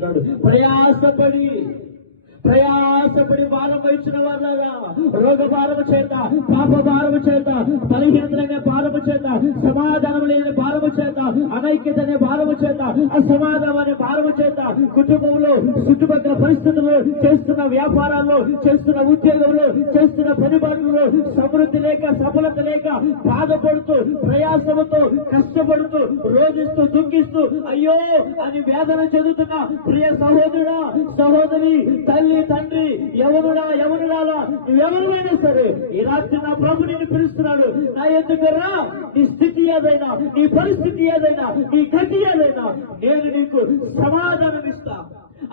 చెప్తున్నాడు, ప్రయాసపడి భారం వహించిన వాళ్ళగా, రోగ భారము చేత, పాప భారము చేత, బలహీనమైన భారము చేత, సమాధానం లేని భారము చేత, అనైక్యత అనే భారము చేత, అసమాధానం అనే భారము చేత, కుటుంబంలో చుట్టుపక్కల పరిస్థితుల్లో, చేస్తున్న వ్యాపారాల్లో, చేస్తున్న ఉద్యోగంలో, చేస్తున్న పనిపాట్లలో సమృద్ధి లేక, సఫలత లేక బాధపడుతూ, ప్రయాసముతో కష్టపడుతూ, రోజిస్తూ, దుఃఖిస్తూ అయ్యో అని వేదన చెందుతున్న ప్రియ సహోదరుడా, సహోదరి, తల్లి, తండ్రి, ఎవరుడాలా ఎవరైనా సరే, ఈ రాత్రి నా ప్రభు నిన్ను పిలుస్తున్నాడు. నా ఎదుగు రా. నీ స్థితి ఏదైనా, నీ పరిస్థితి ఏదైనా, నీ గతి ఏదైనా, నేను నీకు సమాధానం ఇస్తా.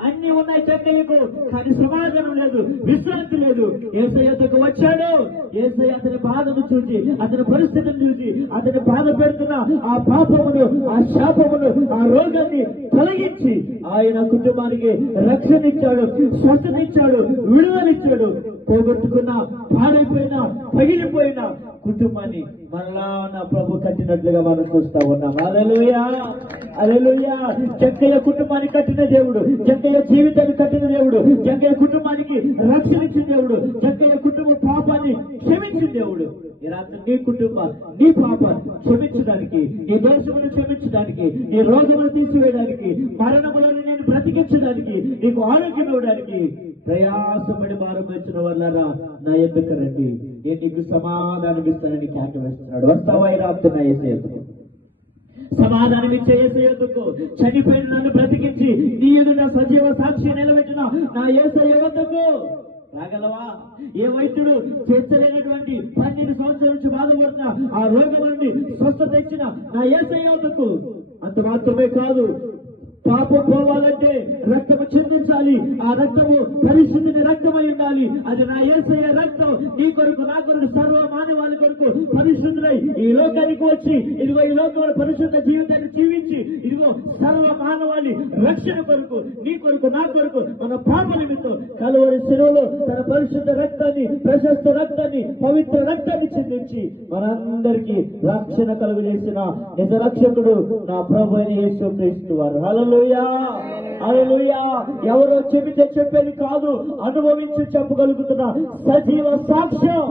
అన్ని ఉన్నాయి చక్కలకు, కానీ సమాధానం లేదు, విశ్రాంతి లేదు. యేసయ్య యొద్దకు వచ్చాడు. యేసయ్య అతని బాధను చూసి, అతని పరిస్థితిని చూసి, అతని బాధ పెడుతున్న ఆ పాపమును, ఆ శాపమును, ఆ రోగాన్ని తొలగించి ఆయన కుటుంబానికి రక్షణ ఇచ్చాడు, స్వస్థత ఇచ్చాడు, విడుదలిచ్చాడు. పోగొట్టుకున్న, పాడైపోయిన, పగిలిపోయిన కుటుంబాన్ని మరలా నా ప్రభు కట్టినట్లుగా మనం చూస్తా ఉన్నాం. హల్లెలూయా, హల్లెలూయా. జక్కయ్య కుటుంబాన్ని కట్టిన దేవుడు, జక్కయ్య జీవితాన్ని కట్టిన దేవుడు, జక్కయ్య కుటుంబానికి రక్షణ ఇచ్చిన దేవుడు, జక్కయ్య కుటుంబ పాపాన్ని క్షమించిన దేవుడు. ఈ రాత్రి నీ కుటుంబం, నీ పాపాన్ని క్షమించడానికి, నీ దోషములను క్షమించడానికి, నీ రోగములను తీసివేయడానికి, మరణములను నేను బ్రతికించడానికి, నీకు ఆరోగ్యం ఇవ్వడానికి ప్రయాసపడి భారం వచ్చిన వాళ్ళరా నా ఎద్దుకు రండి, నేను నీకు సమాధానం ఇస్తానని కేక వేస్తున్నాడు. వస్తావా ఈ రాత్రి నా యేసయ్య యొద్దకు? సమాధానం ఇచ్చే యేసయ్య యొద్దకు, చనిపోయిన నన్ను బ్రతికించి నీ ఎదుట సజీవ సాక్షి నిలబెట్టిన నా యేసయ్య యొద్దకు రాగలవా? ఏ వైద్యుడు చేర్చలేనటువంటి 12 సంవత్సరాల నుంచి బాధపడుతున్న ఆ రోగం నుండి స్వస్థత ఇచ్చిన నా యేసయ్య యొద్దకు. అంత మాత్రమే కాదు, పాపం పోవాలంటే రక్తము చిందించాలి. ఆ రక్తము పరిశుద్ధుని రక్తమై ఉండాలి. అది నా యేసయ్య రక్తం. నీ కొరకు, నా కొరకు, సర్వ మానవాళి కొరకు పరిశుద్ధులై ఈ లోకానికి వచ్చి, ఇదిగో ఈ లోకంలో పరిశుద్ధ జీవితాన్ని జీవించి, ఇదిగో సర్వ మానవాళి రక్షణ కొరకు, నీ కొరకు, నా కొరకు, మన పాప నిమిత్తం కలువరి శిలువలో తన పరిశుద్ధ రక్తాన్ని, ప్రశస్త రక్తాన్ని, పవిత్ర రక్తాన్ని చిందించి మనందరికీ రక్షణ కలుగజేసిన నిజ రక్షకుడు నా ప్రభు అయిన యేసు క్రీస్తు వారు. హల్లెలూయా, హల్లెలూయా. ఎవరో చెబితే చెప్పేది కాదు, అనుభవించి చెప్పగలుగుతున్న సజీవ సాక్ష్యం.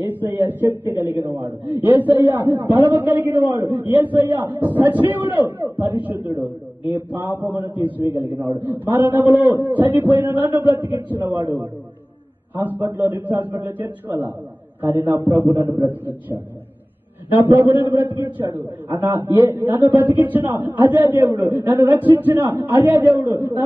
యేసయ్య శక్తి కలిగిన వాడు, యేసయ్య బలము కలిగిన వాడు, యేసయ్య సజీవుడు, పరిశుద్ధుడు, నీ పాపమును తీసివేయగలిగిన వాడు, మరణములో చనిపోయిన నన్ను బ్రతికించిన వాడు. రిమ్స్ హాస్పిటల్లో చేర్చుకోవాలా, కానీ నా ప్రభు నన్ను బ్రతికించాడు. నా ప్రభు నన్ను బ్రతికించాడు. నన్ను బ్రతికించిన అదే దేవుడు, నన్ను రక్షించిన అదే దేవుడు,